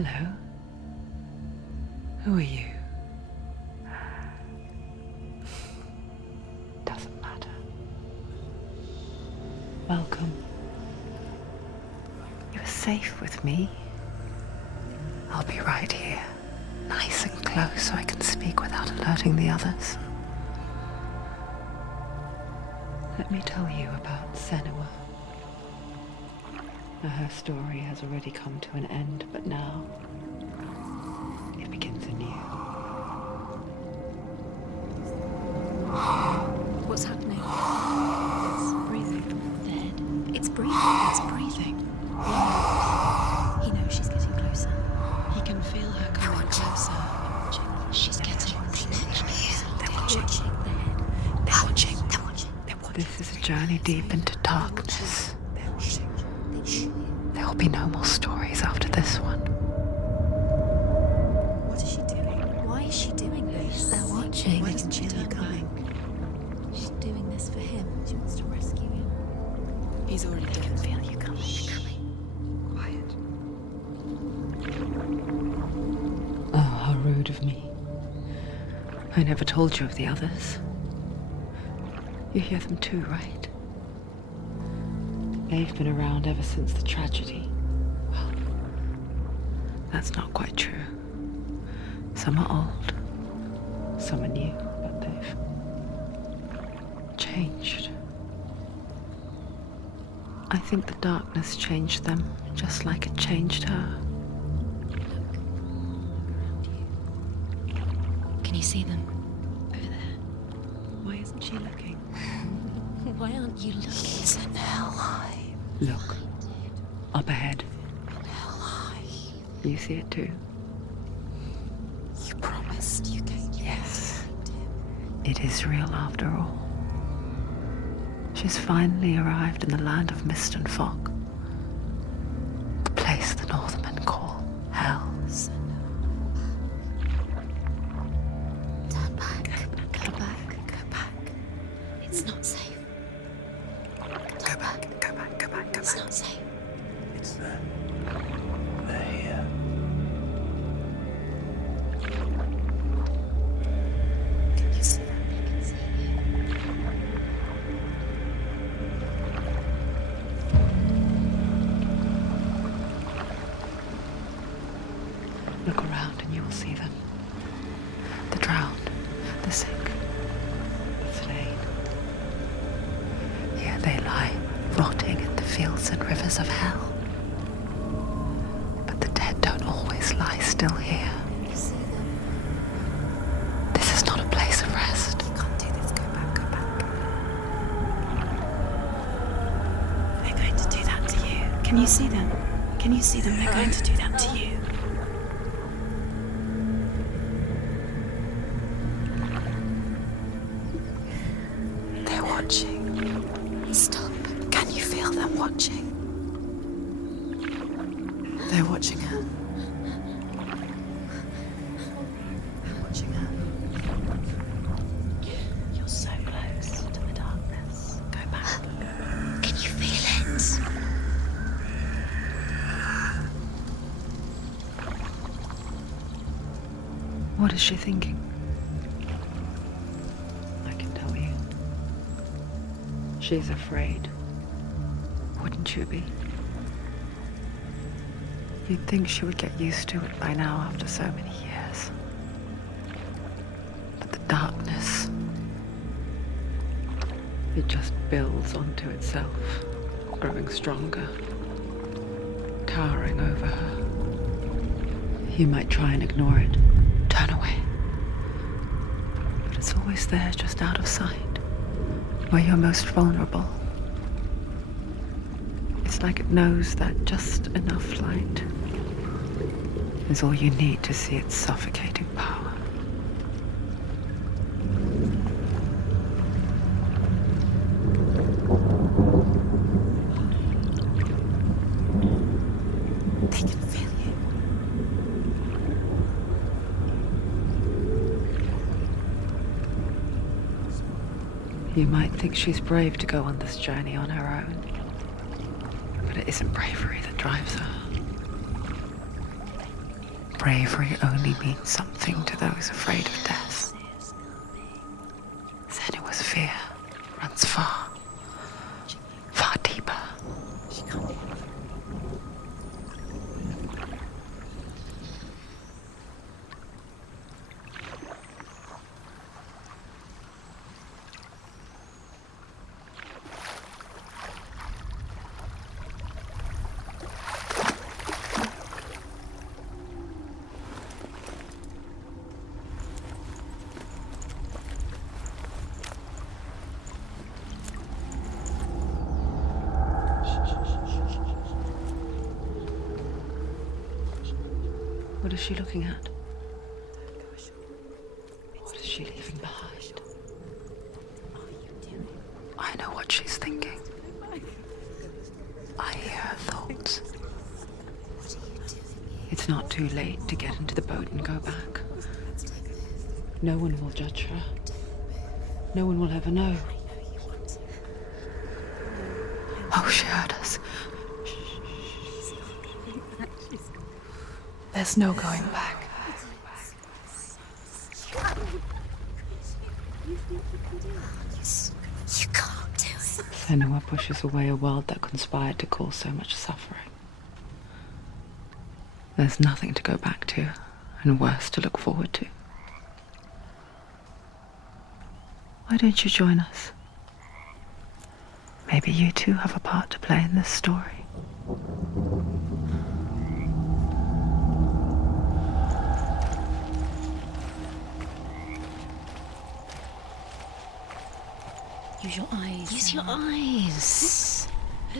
Hello. Who are you? Doesn't matter. Welcome. You're safe with me. I'll be right here, nice and close so I can speak without alerting the others. Let me tell you about Senua. Her story has already come to an end, but now it begins anew. What's happening? It's breathing. Dead. It's breathing. It's breathing. Yeah. He knows she's getting closer. He can feel her coming closer. She's getting closer. They're watching. They're watching. They're watching. This is a journey deep into darkness. They're watching. There will be no more stories after this one. What is she doing? Why is she doing this? They're watching. Why doesn't she turn back? She's doing this for him. She wants to rescue him. He's already done. I can feel you coming. Quiet. Oh, how rude of me. I never told you of the others. You hear them too, right? They've been around ever since the tragedy. Well, that's not quite true. Some are old, some are new, but they've changed. I think the darkness changed them, just like it changed her. Can you see them? Over there. Why isn't she looking? Why aren't you looking? He's in Helheim. Look, up ahead. Helheim. You see it too? You promised you came. Yes. It is real after all. She's finally arrived in the land of mist and fog. The place the Norsemen call Hell. Turn back. Go back. Go back. It's not safe. Go back. It's not safe. It's them. They're here. Can you see them? They can see you. Look around and you will see them. The drowned, the sick, the slain. Here they lie, rotting in the fields and rivers of hell. But the dead don't always lie still here. You see them. This is not a place of rest. You can't do this. Go back. Go back. They're going to do that to you. Can you see them? Can you see them? They're going to do that to you. They're watching. Stop. Can you feel them watching? They're watching her. They're watching her. You're so close to the darkness. Go back. Can you feel it? What is she thinking? I can tell you. She's afraid. Wouldn't you be? You'd think she would get used to it by now after so many years. But the darkness, it just builds onto itself, growing stronger, towering over her. You might try and ignore it, turn away. But it's always there, just out of sight, where you're most vulnerable. It's like it knows that just enough light is all you need to see its suffocating power. They can feel you. You might think she's brave to go on this journey on her own, but it isn't bravery that drives her. Bravery only means something to those afraid of death. Senua's fear runs far, far deeper. What is she looking at? What is she leaving behind? I know what she's thinking. I hear her thoughts. It's not too late to get into the boat and go back. No one will judge her. No one will ever know. Oh, she heard us. There's no going back. You can't do it. Senua pushes away a world that conspired to cause so much suffering. There's nothing to go back to, and worse to look forward to. Why don't you join us? Maybe you too have a part to play in this story. Use your eyes. Use your eyes.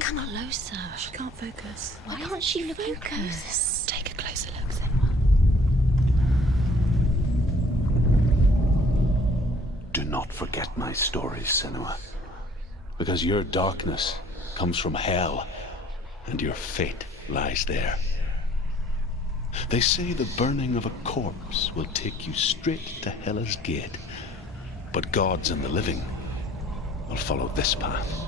Come closer. She can't focus. Why can't she focus? Take a closer look, Senua. Do not forget my stories, Senua. Because your darkness comes from hell, and your fate lies there. They say the burning of a corpse will take you straight to Hela's gate, but gods and the living will follow this path.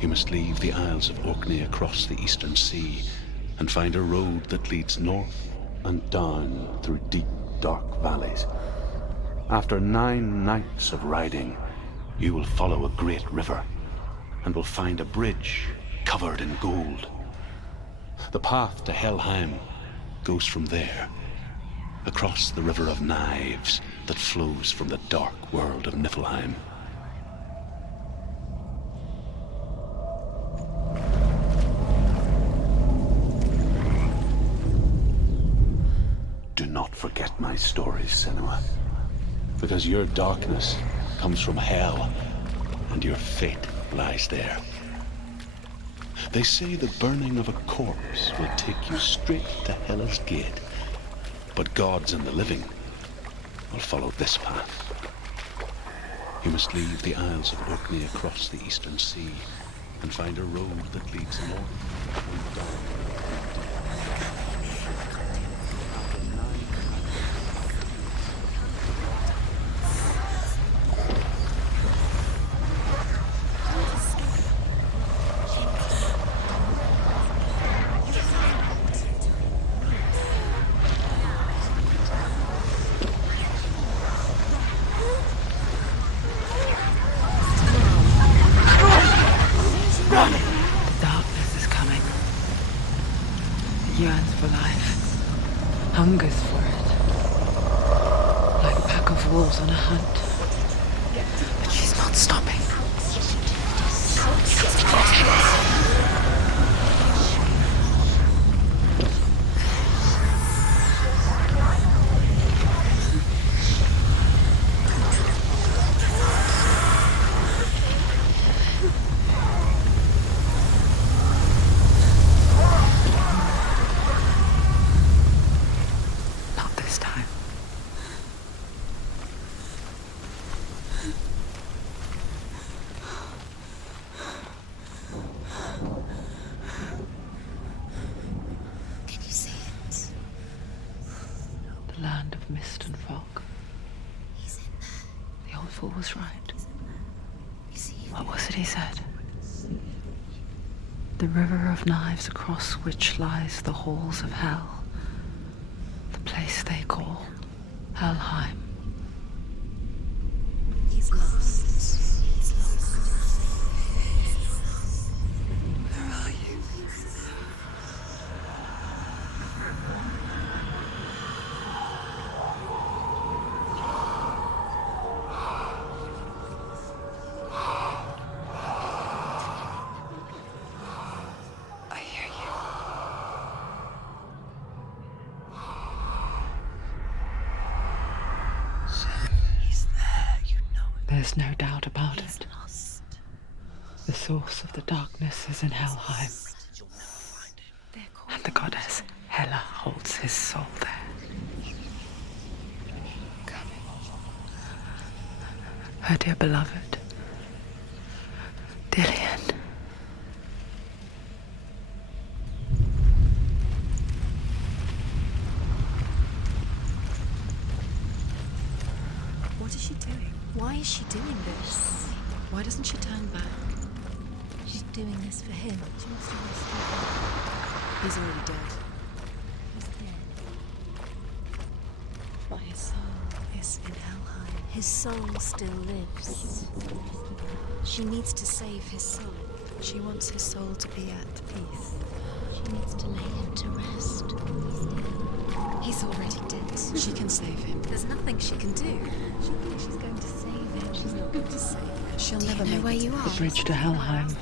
You must leave the Isles of Orkney across the eastern sea and find a road that leads north and down through deep, dark valleys. After 9 nights of riding, you will follow a great river and will find a bridge covered in gold. The path to Helheim goes from there, across the river of knives that flows from the dark world of Niflheim. Do not forget my stories, Senua. Because your darkness comes from hell, and your fate lies there. They say the burning of a corpse will take you straight to Hela's gate, but gods and the living will follow this path. You must leave the Isles of Orkney across the eastern sea and find a road that leads north and down. Yearns for life, hungers for it, like a pack of wolves on a hunt. But she's not stopping. Land of mist and fog. The old fool was right. What was it he said? The river of knives across which lies the halls of hell. place they call Helheim. He's lost. He's lost. Where are you? I hear you. He's there, you know it. There's no doubt about He's it. lost. The source of the darkness is in Helheim, You'll never find him. They're called and the goddess Hela holds his soul there. Her dear beloved, Dillian. What is she doing? Why is she doing this? Why doesn't she turn back? She's doing this for him. She wants to rescue him. He's already dead. He's dead. But his soul is in Helheim. His soul still lives. She needs to save his soul. She wants his soul to be at peace. She needs to lay him to rest. He's already dead. She can save him. There's nothing she can do. She thinks she's going to save him. She's not going to save him. She'll never know where you are. The bridge to Helheim.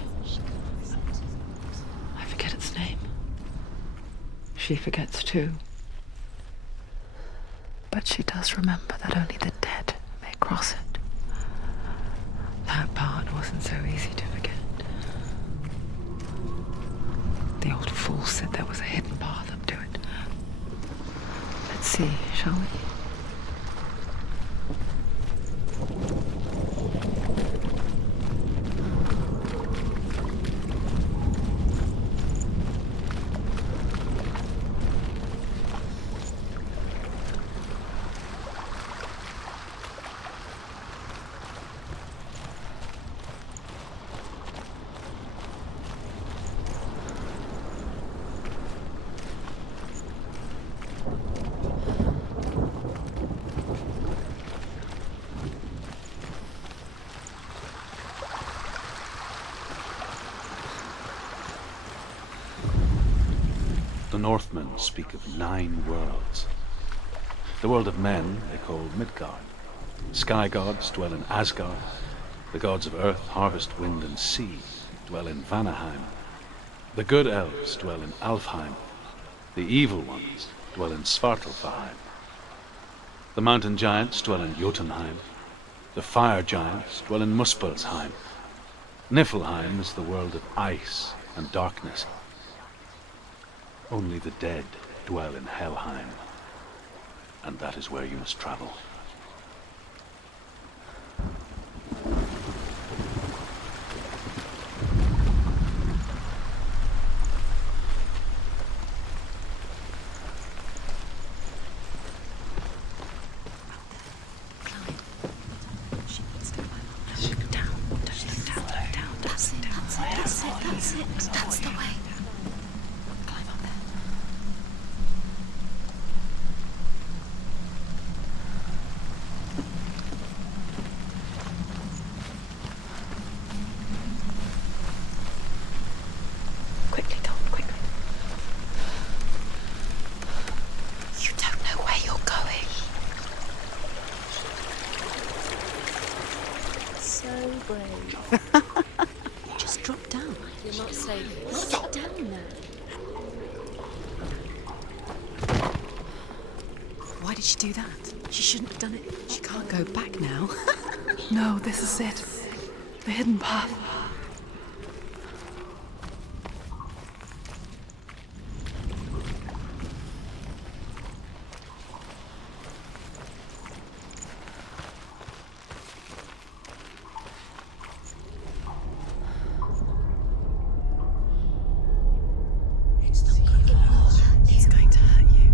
I forget its name. She forgets too. But she does remember that only the dead may cross it. That part wasn't so easy to forget. The old fool said there was a hidden path up to it. Let's see, shall we? The Northmen speak of 9 worlds. The world of men they call Midgard. Sky gods dwell in Asgard. The gods of earth, harvest, wind, and sea dwell in Vanaheim. The good elves dwell in Alfheim. The evil ones dwell in Svartalfheim. The mountain giants dwell in Jotunheim. The fire giants dwell in Muspelheim. Niflheim is the world of ice and darkness. Only the dead dwell in Helheim, and that is where you must travel. She needs to look down. Just look down, look down. That's it, that's it, that's it, that's it. That's the way. Climb up there. Quickly, Tom, quickly. You don't know where you're going. So brave. Just drop down. You're not safe. Drop down now. Why did she do that? She shouldn't have done it. She can't go back now. No, this is it. The hidden path. It's going to hurt you.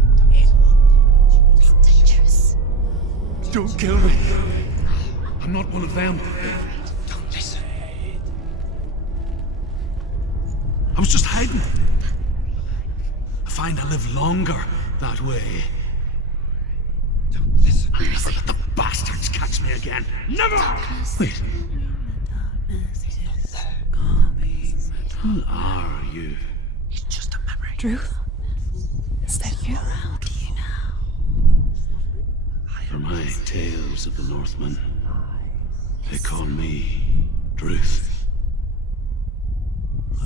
It's dangerous. Don't kill me. I'm not one of them. Don't listen. I was just hiding. I find I live longer that way. Never let the bastards catch me again. Never! Wait. Who are you? It's just a memory. Druth? Is that you? For my tales of the Northmen, they call me Druth.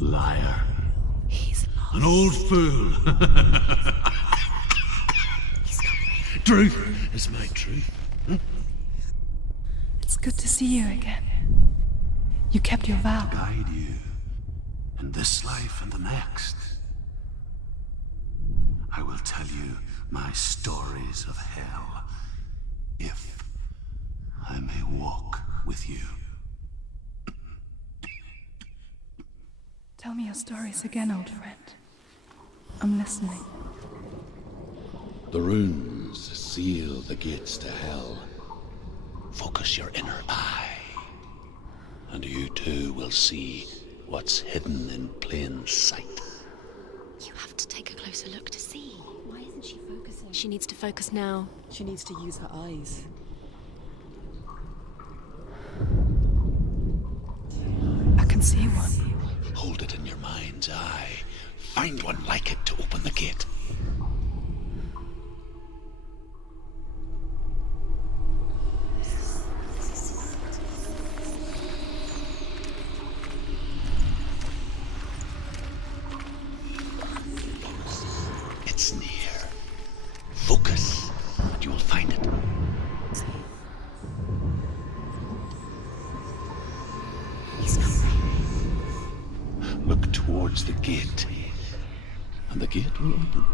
A liar. He's lost. An old fool. Truth is my truth. It's good to see you again. You kept your vow. Guide you in this life and the next. I will tell you my stories of hell, if I may walk with you. Tell me your stories again, old friend. I'm listening. The runes seal the gates to hell. Focus your inner eye, and you too will see what's hidden in plain sight. You have to take a closer look to see. Why isn't she focusing? She needs to focus now. She needs to use her eyes. I can see one. Hold it in your mind's eye. Find one like it to open the gate. It's near. Focus, and you will find it. He's not there. Look towards the gate, and the gate will open.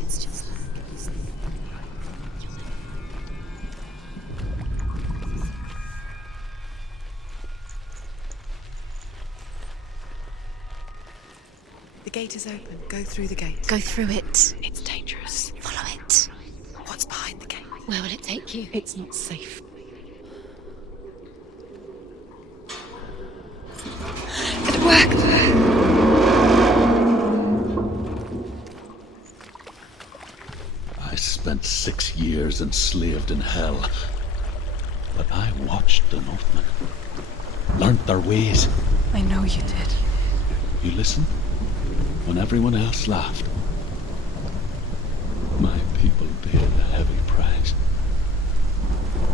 It's just like The gate is open. Go through the gate. go through it. It's dangerous. Follow it. What's behind the gate? Where will it take you? It's not safe. It worked! I spent 6 years enslaved in hell, but I watched the Northmen, learnt their ways. I know you did. You listened when everyone else laughed. My people paid a heavy price.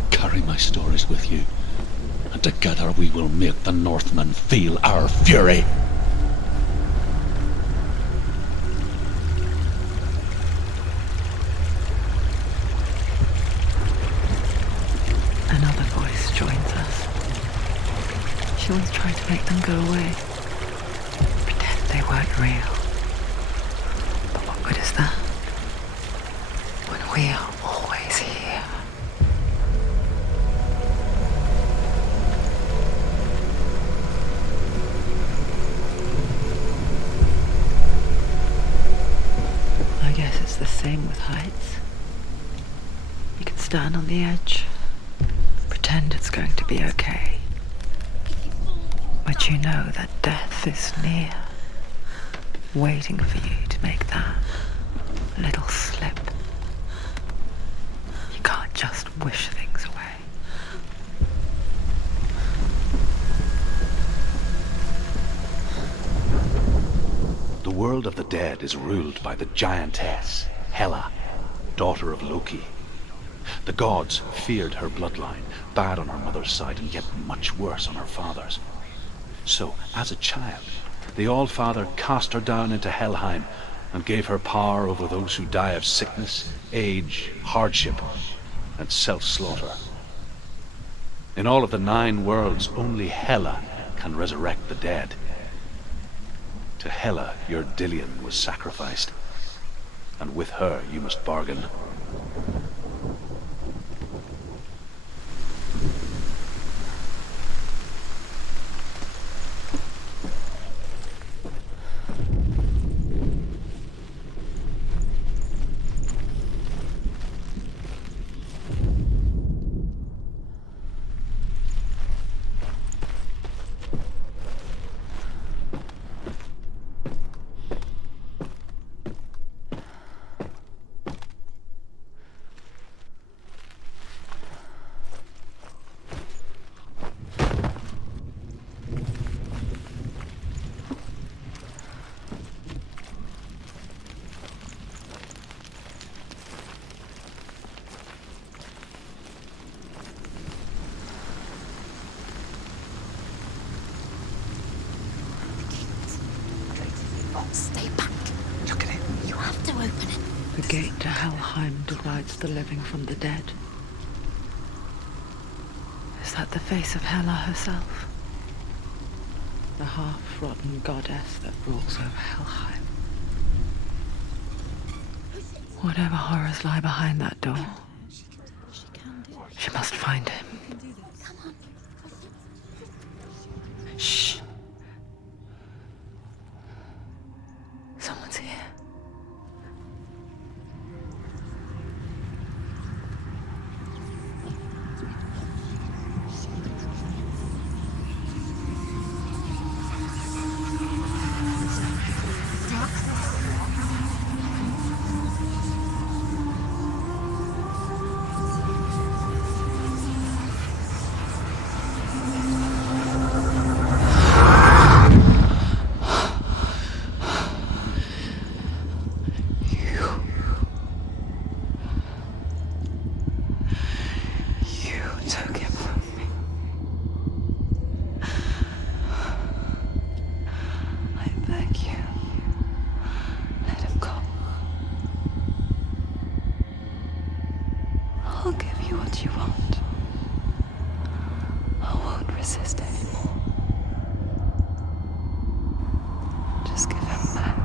Carry my stories with you, and together we will make the Northmen feel our fury. Another voice joins us. She always tried to make them go away. Pretend they weren't real. But what good is that? When we are always here. I guess it's the same with heights. You can stand on the edge, pretend it's going to be okay. But you know that death is near, waiting for you to make that little slip. You can't just wish things away. The world of the dead is ruled by the giantess, Hela, daughter of Loki. The gods feared her bloodline, bad on her mother's side and yet much worse on her father's. So, as a child, the All-Father cast her down into Helheim and gave her power over those who die of sickness, age, hardship, and self-slaughter. In all of the 9 worlds, only Hela can resurrect the dead. To Hela, your Dillion was sacrificed, and with her you must bargain. Stay back. Look at it. You have to open it. The gate to Helheim divides the living from the dead. Is that the face of Hela herself? The half-rotten goddess that rules over Helheim. Whatever horrors lie behind that door, She can do it. she must find him. You can do this. Come on. Shh. Someone's here. I'll give you what you want. I won't resist anymore. Just give him back.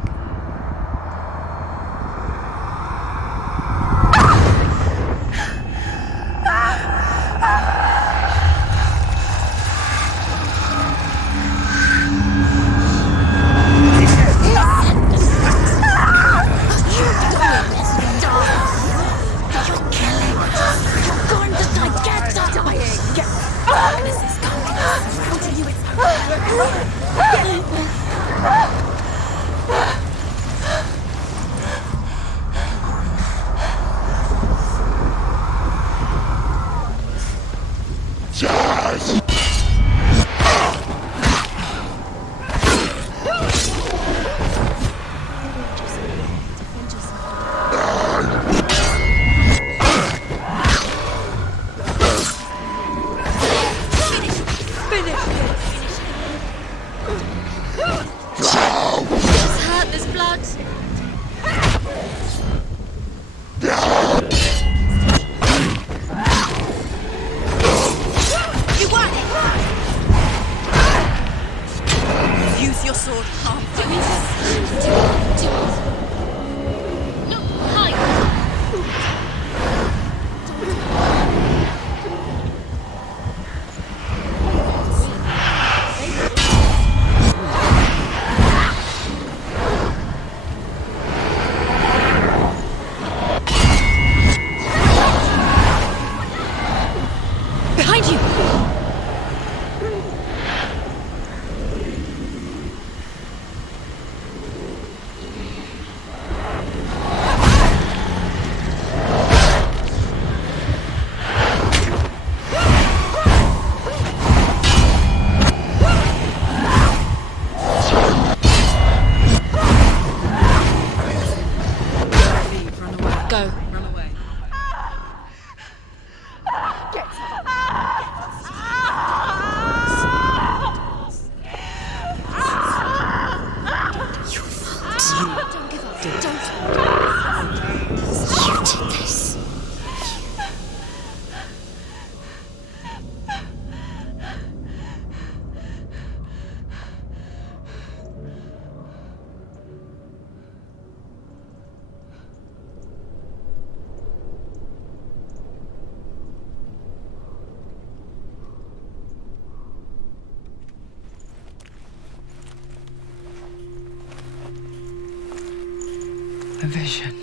A vision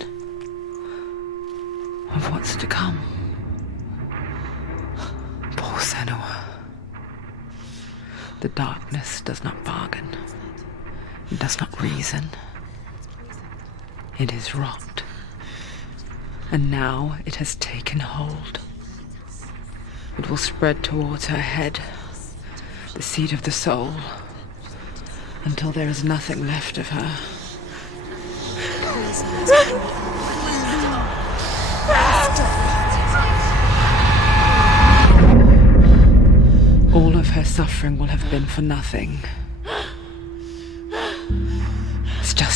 of what's to come. Poor Senua. The darkness does not bargain. It does not reason. It is rot. And now it has taken hold. It will spread towards her head, the seat of the soul, until there is nothing left of her. All of her suffering will have been for nothing. It's just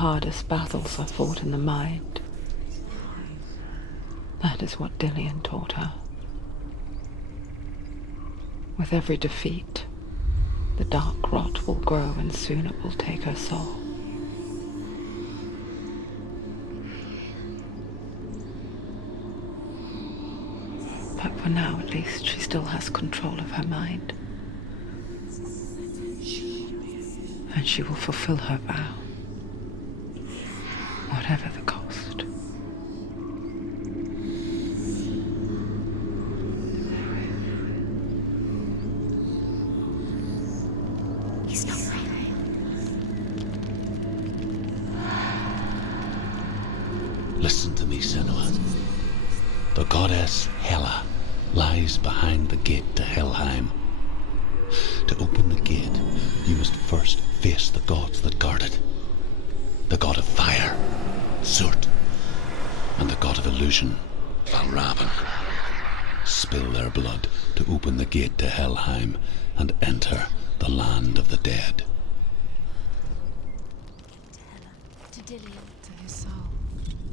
hardest battles are fought in the mind. That is what Dillian taught her. With every defeat, the dark rot will grow and soon it will take her soul. But for now, at least, she still has control of her mind. And she will fulfill her vow, whatever the cost. He's not right. Listen to me, Senua. The goddess Hela lies behind the gate to Helheim. To open the gate, you must first face the gods that guard it. The god of fire, Surt, and the god of illusion, Valravn. Spill their blood to open the gate to Helheim and enter the land of the dead. To Hela. To Dillian. To his soul.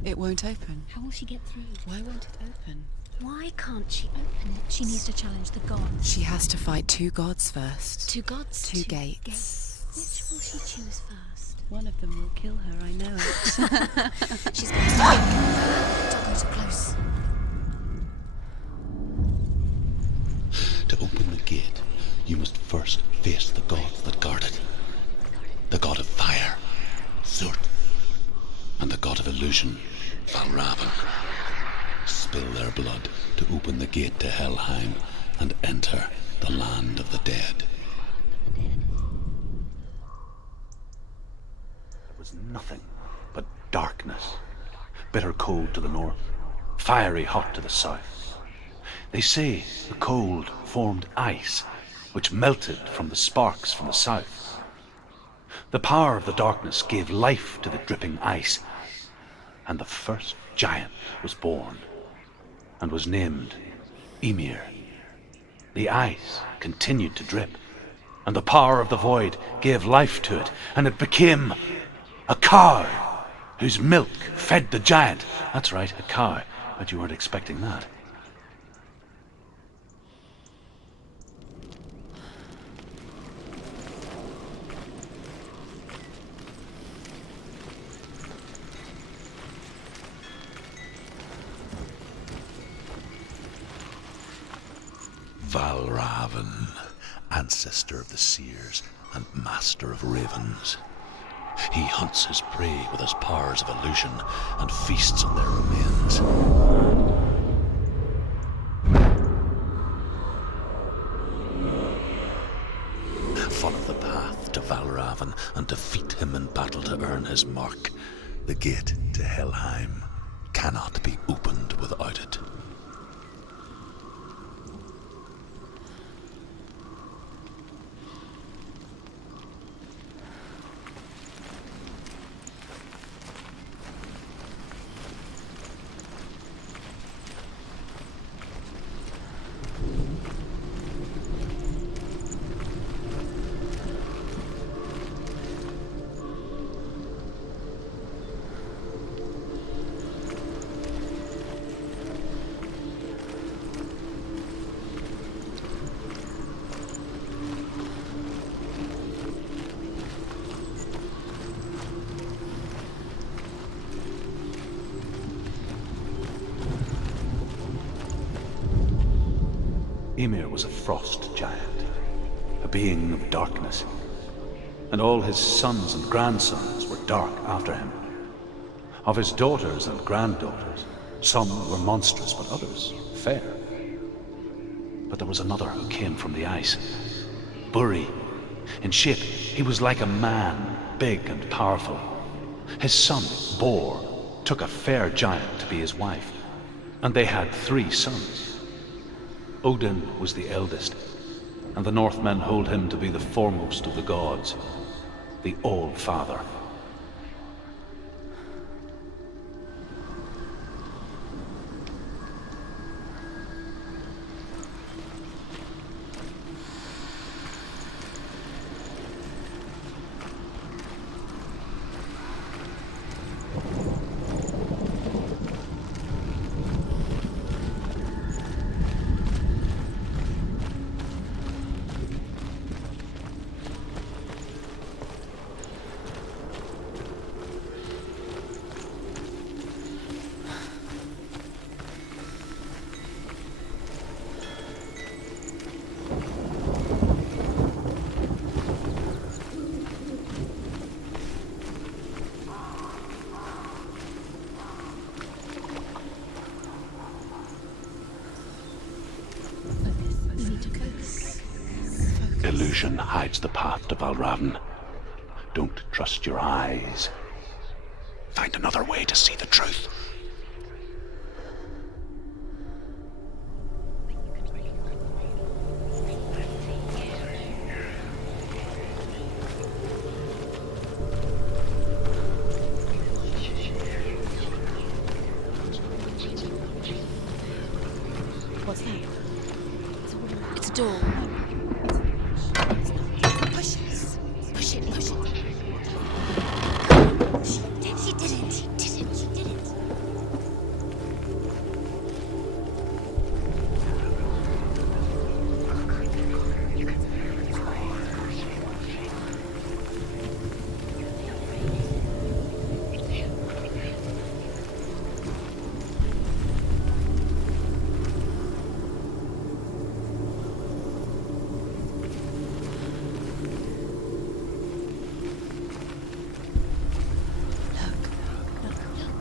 It won't open. How will she get through? Why won't it open? Why can't she open it? She needs to challenge the gods. She has to fight 2 gods first. 2 gods? 2 gates. Which will she choose first? One of them will kill her, I know it. She's going to kill. Don't go too close. To open the gate, you must first face the gods that guard it. The god of fire, Surt, and the god of illusion, Valravn. Spill their blood to open the gate to Helheim and enter the land of the dead. It was nothing but darkness. Bitter cold to the north, fiery hot to the south. They say the cold formed ice, which melted from the sparks from the south. The power of the darkness gave life to the dripping ice, and the first giant was born, and was named Ymir. The ice continued to drip, and the power of the void gave life to it, and it became a cow, whose milk fed the giant. That's right, a cow. But you weren't expecting that. Valravn, ancestor of the seers and master of ravens. He hunts his prey with his powers of illusion and feasts on their remains. Follow the path to Valravn and defeat him in battle to earn his mark. The gate to Helheim cannot be opened without it. Ymir was a frost giant, a being of darkness, and all his sons and grandsons were dark after him. Of his daughters and granddaughters, some were monstrous, but others fair. But there was another who came from the ice, Buri. In shape, he was like a man, big and powerful. His son, Bor, took a fair giant to be his wife, and they had 3 sons. Odin was the eldest, and the Northmen hold him to be the foremost of the gods, the All-Father. Illusion hides the path to Valravn. Don't trust your eyes. Find another way to see the truth. What's that? It's a door. Push it. Push it. Push it. She did it. She did it. She did it.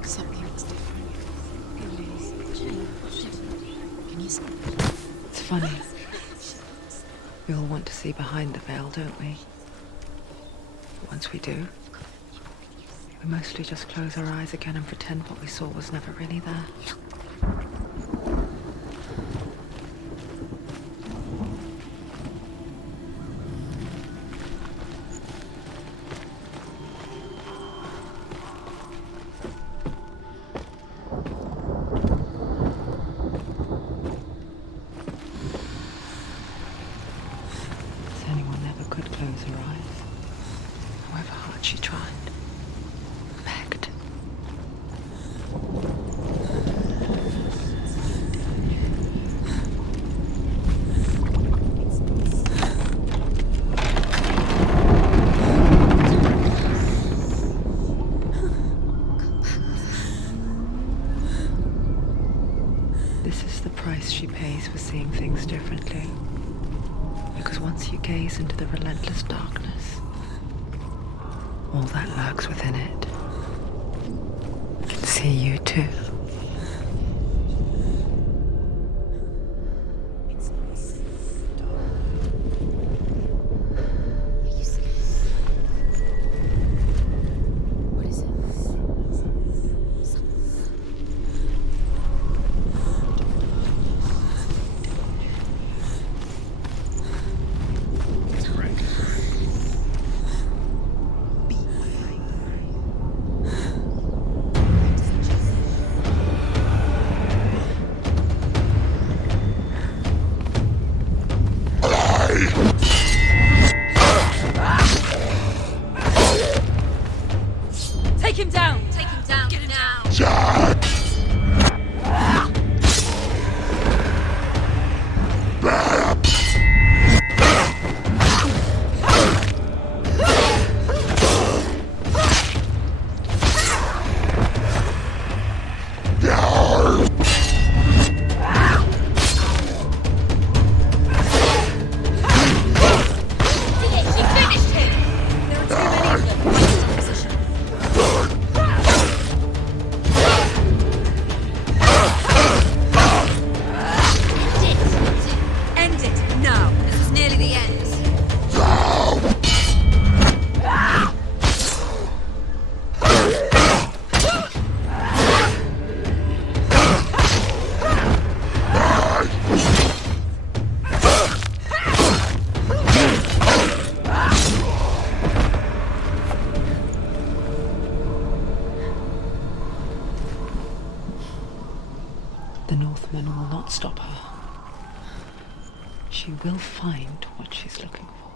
Something's different. Can you see? It's funny. We all want to see behind the veil, don't we? But once we do, we mostly just close our eyes again and pretend what we saw was never really there. Close her eyes, however hard she tried. Begged. This is the price she pays for seeing things differently. Because once you gaze into the relentless darkness, all that lurks within it can see you too. What is it? Take him down! Take him down! Get him down! She finished him! There are too many of them. Find some position. End it now. This is nearly the end. The Northmen will not stop her. She will find what she's looking for.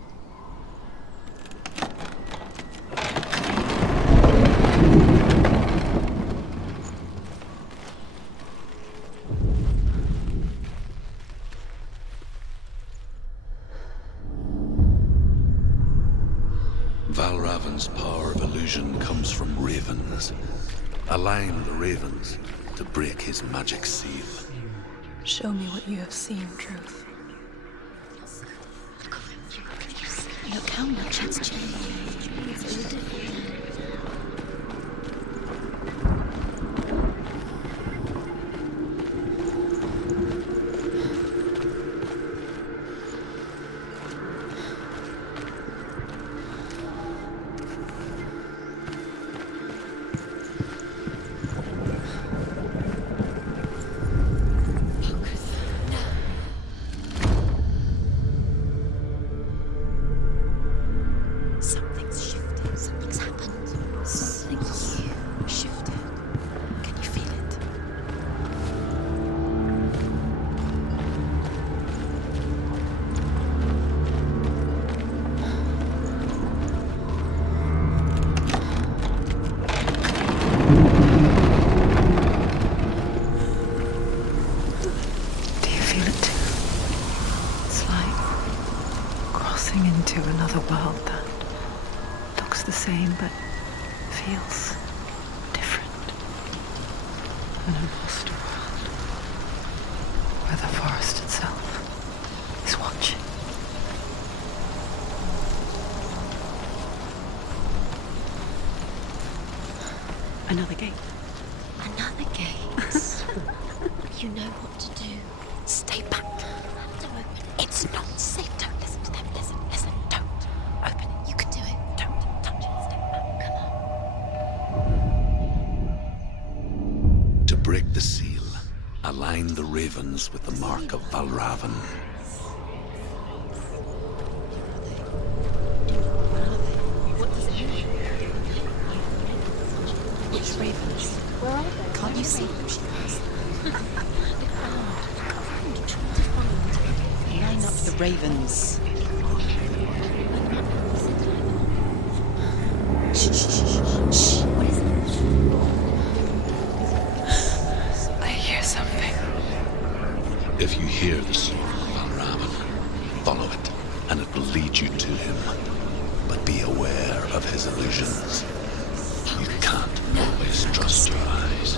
Valravn's power of illusion comes from ravens. Align the ravens to break his magic seal. Show me what you have seen, Truth. Look how much it's changed. It's all different. into another world that looks the same but feels different. An imposter world where the forest itself is watching. Another gate. Another gate. You know what to do. Stay back. Don't open it. It's not safe. Don't listen to them. Listen, don't. Open it. You can do it. Don't touch it. Step back. Come on. To break the seal, align the ravens with the mark of Valravan. What does it mean? It's ravens. Where are they? Can't you see them? She goes. Look around. Try to find. Line up the ravens. Shh. What is it? I hear something. If you hear the soul of Valravan, follow it, and it will lead you to him. But be aware of his illusions. You can't always trust your eyes.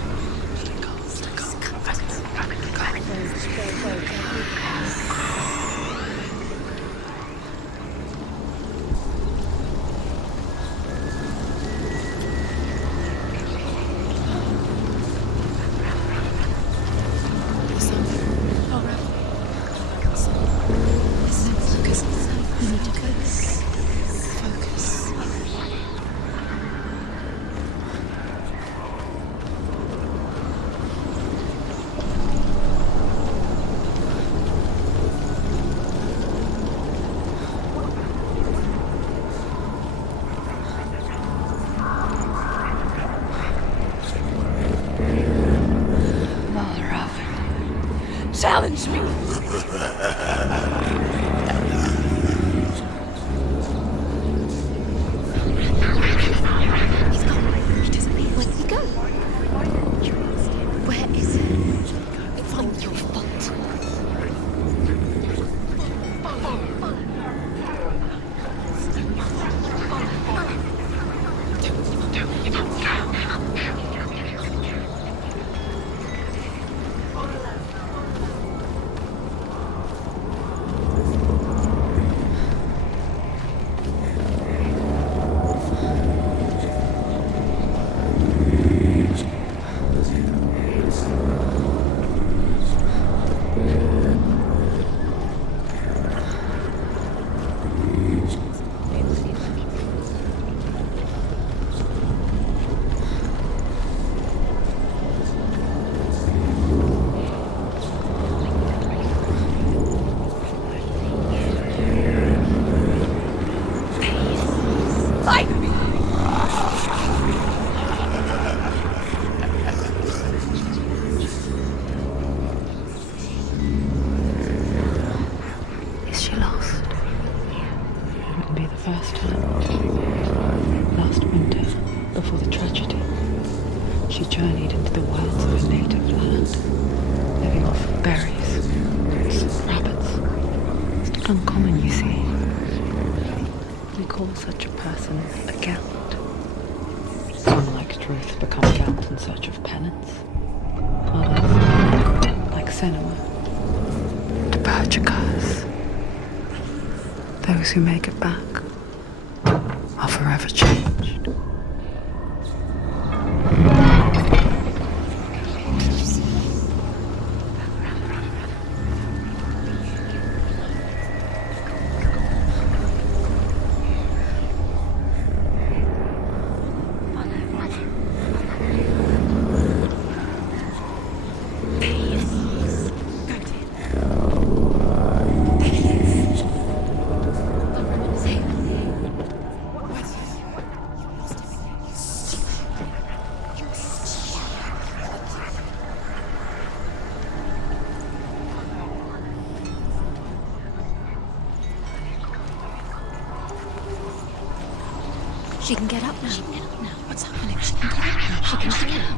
Challenge me. He's gone. He disappeared. Where did he go? Where is he? It's all your fault. Is she lost? It wouldn't be the first time. Last winter, before the tragedy, she journeyed into the wilds of her native land, living off berries, roots, and rabbits. It's not uncommon, you see. We call such a person a Gelt. Some, like Truth, become Gelt in search of penance. Others, like Senua, to purge a curse. Those who make it back are forever changed. She can get up now. What's happening? She can get up now. She can get out.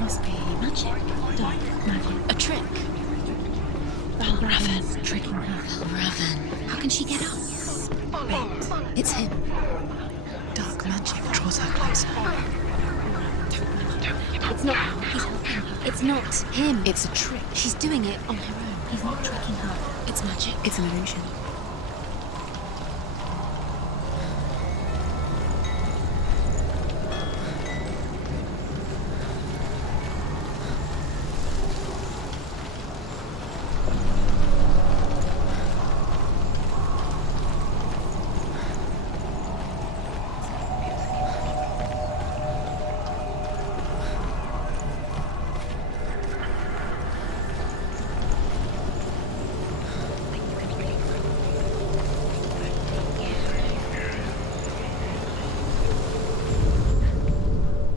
Must be magic. Dark magic. A trick. Raven tricking her. Raven. How can she get out? Wait, it's him. Dark magic draws her closer. It's not. He's helping her. It's not him. It's a trick. She's doing it on her own. He's not tricking her. It's magic. It's an illusion.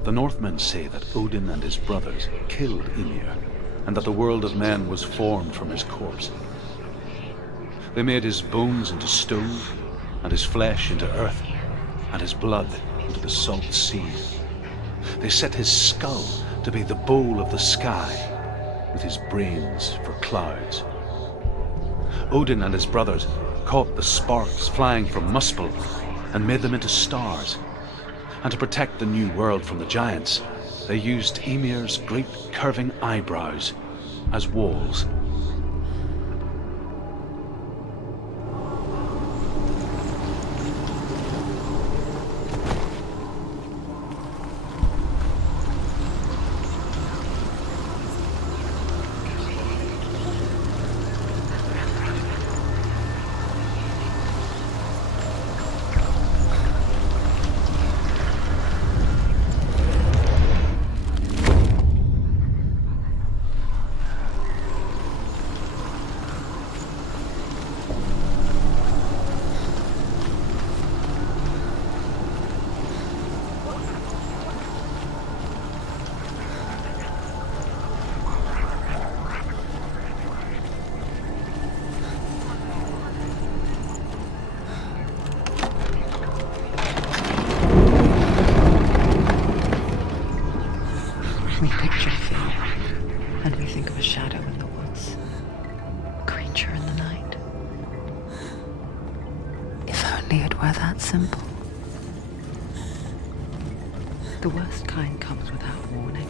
The Northmen say that Odin and his brothers killed Ymir, and that the world of men was formed from his corpse. They made his bones into stone, and his flesh into earth, and his blood into the salt sea. They set his skull to be the bowl of the sky, with his brains for clouds. Odin and his brothers caught the sparks flying from Muspel and made them into stars. And to protect the new world from the giants, they used Ymir's great curving eyebrows as walls. We picture fear, and we think of a shadow in the woods, a creature in the night. If only it were that simple. The worst kind comes without warning.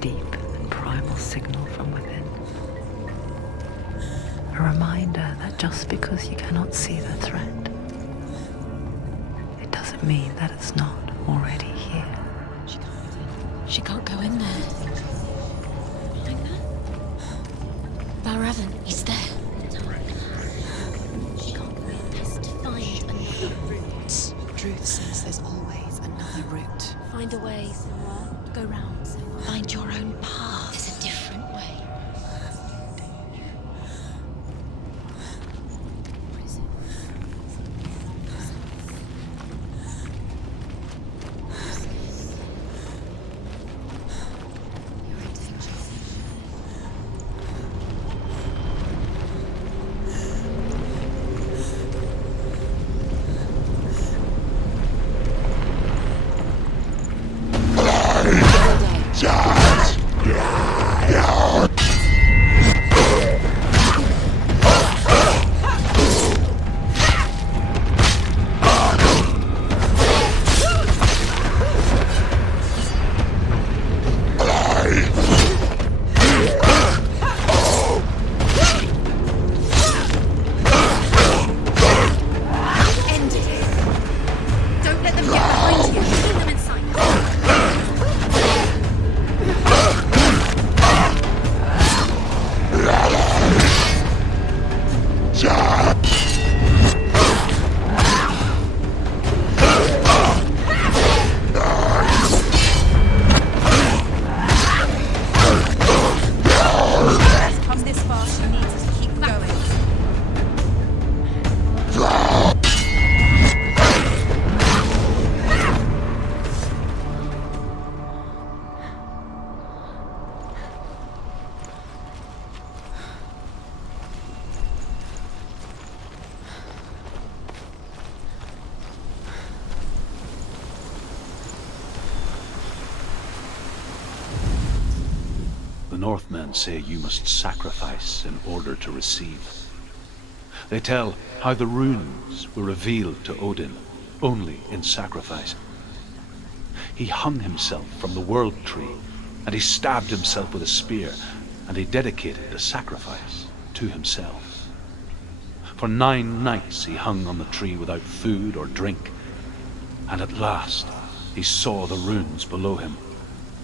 Deep and primal signal from within. A reminder that just because you cannot see the threat, it doesn't mean that it's not already here. She can't go in there. Behind her? Valravan, he's there. She can't go in. Has to find another route. Truth says there's always another route. Find a way, Senua. Go round, Senua. Find your own path. There's a different way. What is it? You're in danger. End it. Don't let them get behind you. Keep them in sight. Come this far, she needs us to keep going. The Northmen say you must sacrifice in order to receive. They tell how the runes were revealed to Odin only in sacrifice. He hung himself from the world tree, and he stabbed himself with a spear, and he dedicated the sacrifice to himself. For 9 nights he hung on the tree without food or drink, and at last he saw the runes below him.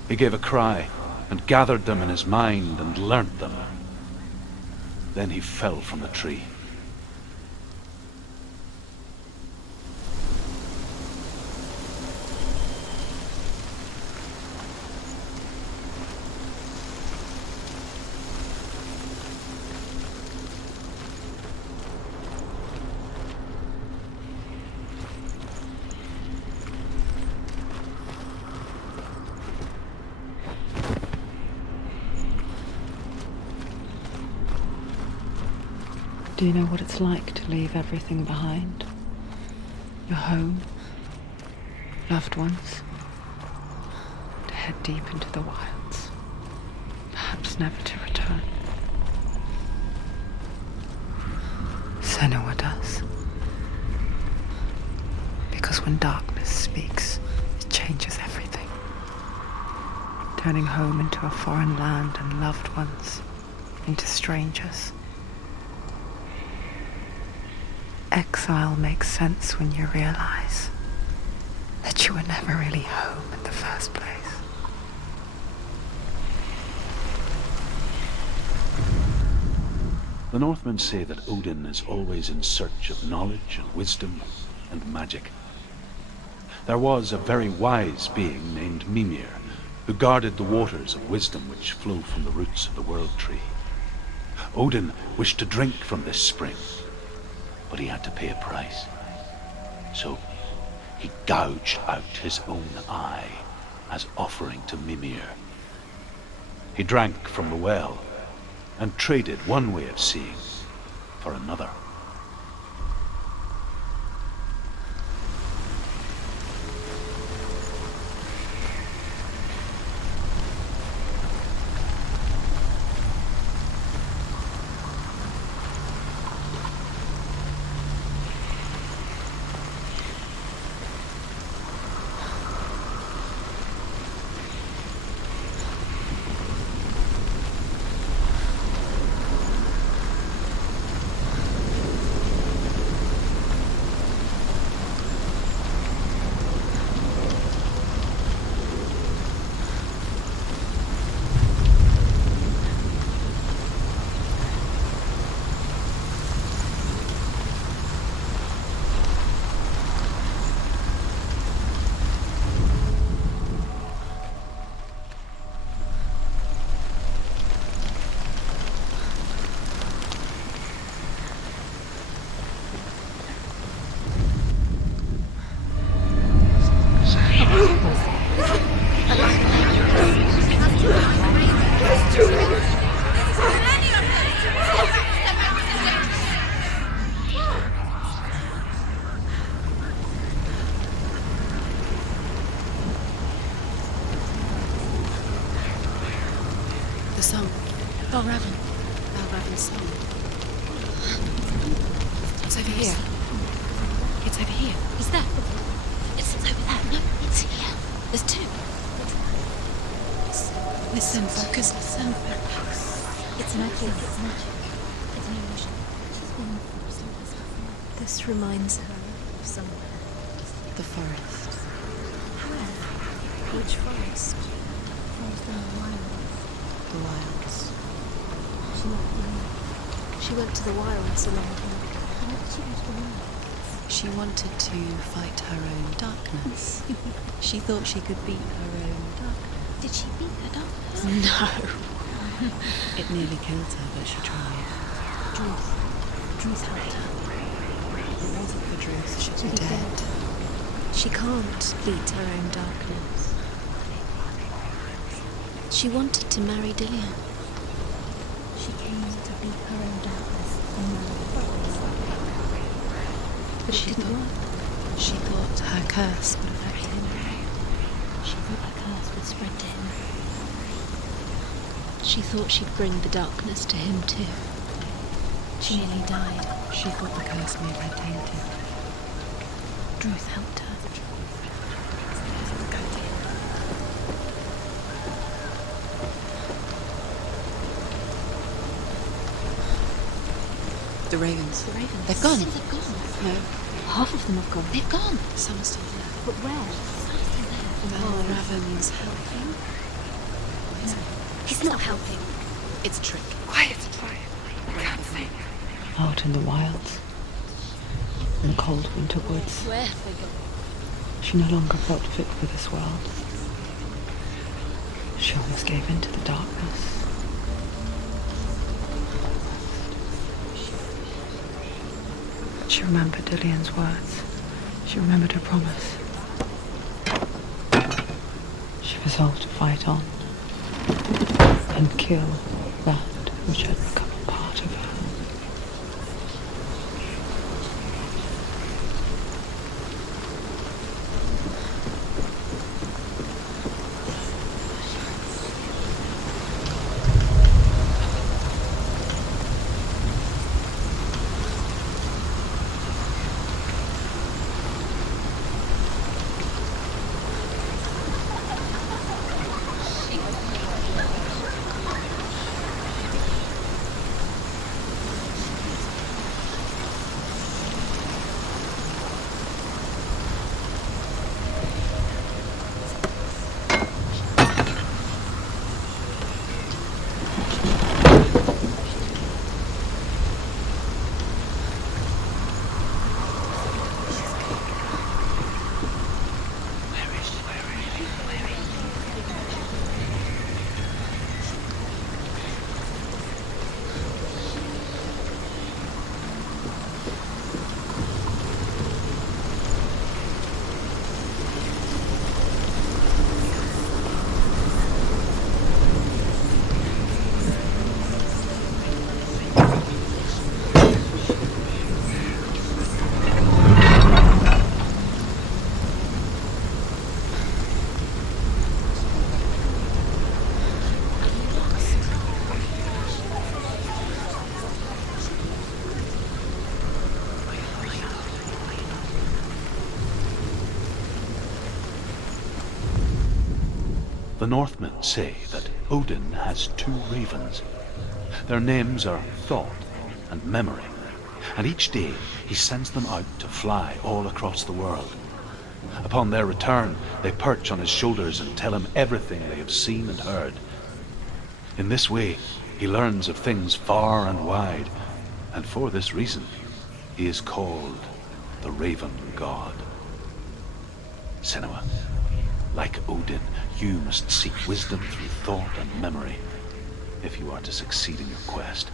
He gave a cry, and gathered them in his mind and learnt them. Then he fell from the tree. Do you know what it's like to leave everything behind? Your home, loved ones, to head deep into the wilds, perhaps never to return. Senua does. Because when darkness speaks, it changes everything, turning home into a foreign land and loved ones into strangers. Exile makes sense when you realize that you were never really home in the first place. The Northmen say that Odin is always in search of knowledge and wisdom and magic. There was a very wise being named Mimir, who guarded the waters of wisdom which flow from the roots of the world tree. Odin wished to drink from this spring, but he had to pay a price. So he gouged out his own eye as offering to Mimir. He drank from the well and traded one way of seeing for another. The song. Valravan's song. It's over here. It's over here. Is that? It's over there. No, it's here. There's 2. Listen, focus, listen. It's magic. It's magic. It's an illusion. She's been through some of this before. This reminds her of somewhere. The forest. Which forest? Forest in the wilds. The wilds. She went to the wilds a long time ago. Why did she go to the wilds? She wanted to fight her own darkness. She thought she could beat her own darkness. Did she beat her darkness? No. It nearly killed her, but she tried. Druth helped her. If it wasn't for Druth, she'd be dead. She can't beat her own darkness. She wanted to marry Dillian. She came to beat her own darkness and marry Forest. But She thought her curse would affect him. She thought her curse would spread to him. She thought she'd bring the darkness to him too. She nearly died. She thought the curse made her tainted. Druth helped her. The ravens. The ravens. They've gone. They've gone. No. Half of them have gone. They've gone. Some are still there. But where? Well, Raven's helping. He's not helping. It's a trick. Quiet. I can't think. Out in the wilds, in the cold winter woods, Where have they gone? she no longer felt fit for this world. She almost gave in to the darkness. She remembered Dillian's words. She remembered her promise. She resolved to fight on and kill that which had become a part of her. The Northmen say that Odin has two ravens. Their names are Thought and Memory, and each day he sends them out to fly all across the world. Upon their return, they perch on his shoulders and tell him everything they have seen and heard. In this way, he learns of things far and wide, and for this reason, he is called the Raven God. Senua, like Odin, you must seek wisdom through thought and memory if you are to succeed in your quest.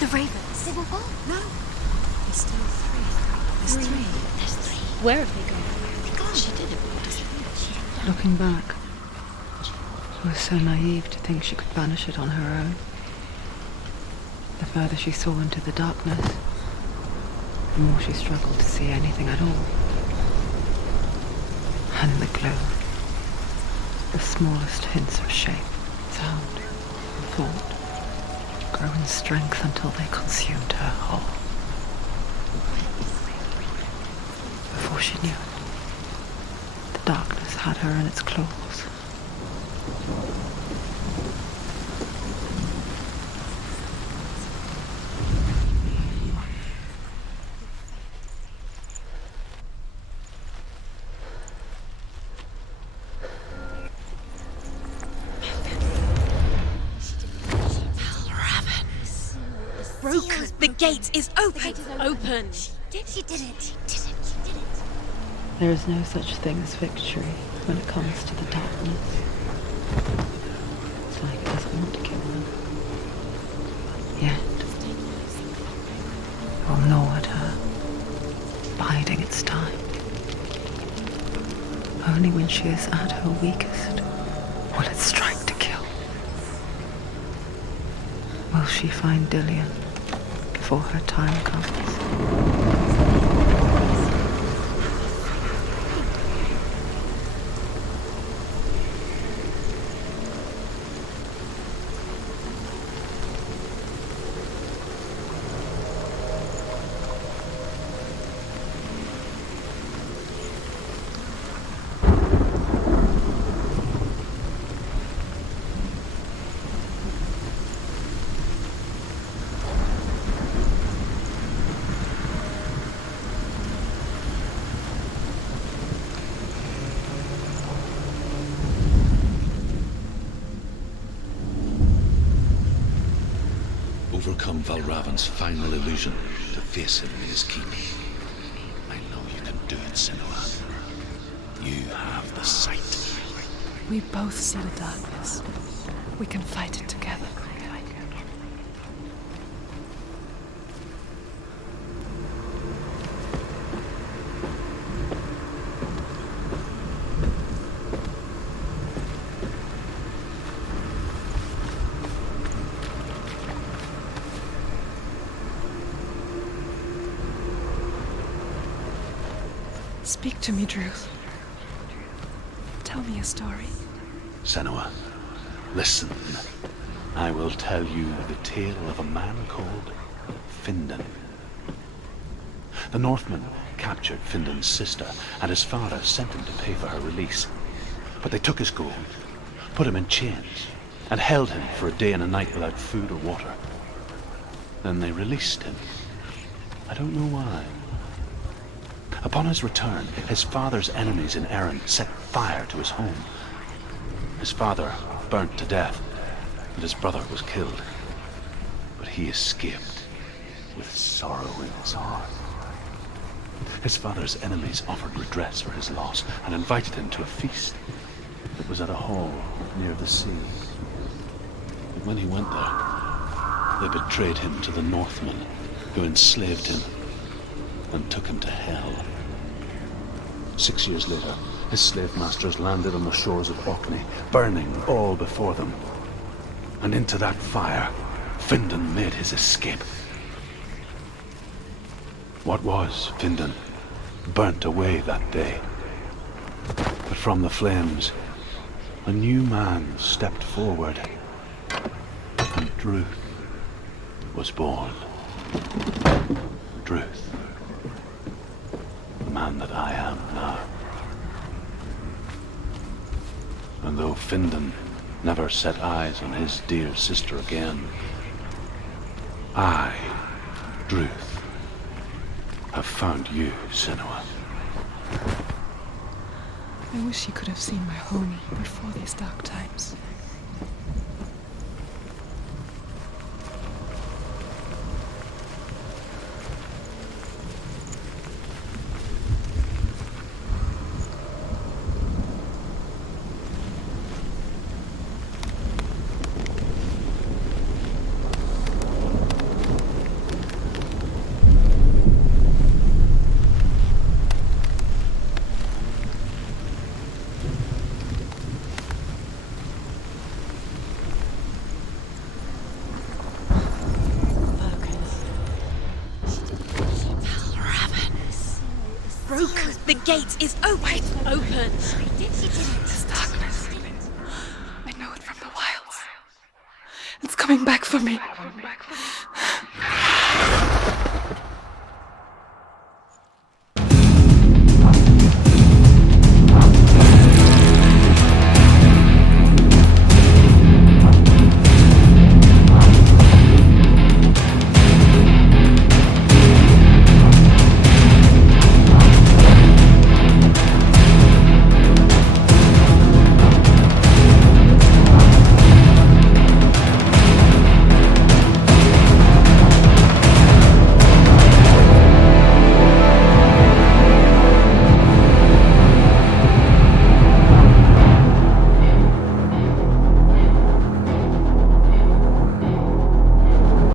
The ravens. They were one. No. There's still three. There's three. There's three. Where have they gone? They've gone. She did it. Looking back, she was so naive to think she could banish it on her own. The further she saw into the darkness, the more she struggled to see anything at all. And the glow. The smallest hints of shape, sound, and thought grow in strength until they consumed her whole. Before she knew it, the darkness had her in its claws. Broken. The gate is open. Open. She did it. There is no such thing as victory when it comes to the darkness. It's like it doesn't want to kill them. Yet, it will gnaw at her, biding its time. Only when she is at her weakest will it strike to kill. Will she find Dillion before her time comes? Overcome Valravan's final illusion to face him in his keep. I know you can do it, Senua. You have the sight. We both see the darkness. We can fight it together. Speak to me, Druth. Tell me a story. Senua, listen. I will tell you the tale of a man called Findan. The Northmen captured Findan's sister, and his father sent him to pay for her release. But they took his gold, put him in chains, and held him for a day and a night without food or water. Then they released him. I don't know why. Upon his return, his father's enemies in Erin set fire to his home. His father burnt to death, and his brother was killed. But he escaped with sorrow in his heart. His father's enemies offered redress for his loss and invited him to a feast that was at a hall near the sea. But when he went there, they betrayed him to the Northmen, who enslaved him and took him to Hell. 6 years later, his slave masters landed on the shores of Orkney, burning all before them. And into that fire, Findan made his escape. What was Findan burnt away that day. But from the flames, a new man stepped forward, and Druth was born. Druth. The man that I am now. And though Findan never set eyes on his dear sister again, I, Druth, have found you, Senua. I wish you could have seen my home before these dark times. The gate is open. Open. This darkness. coming back for me.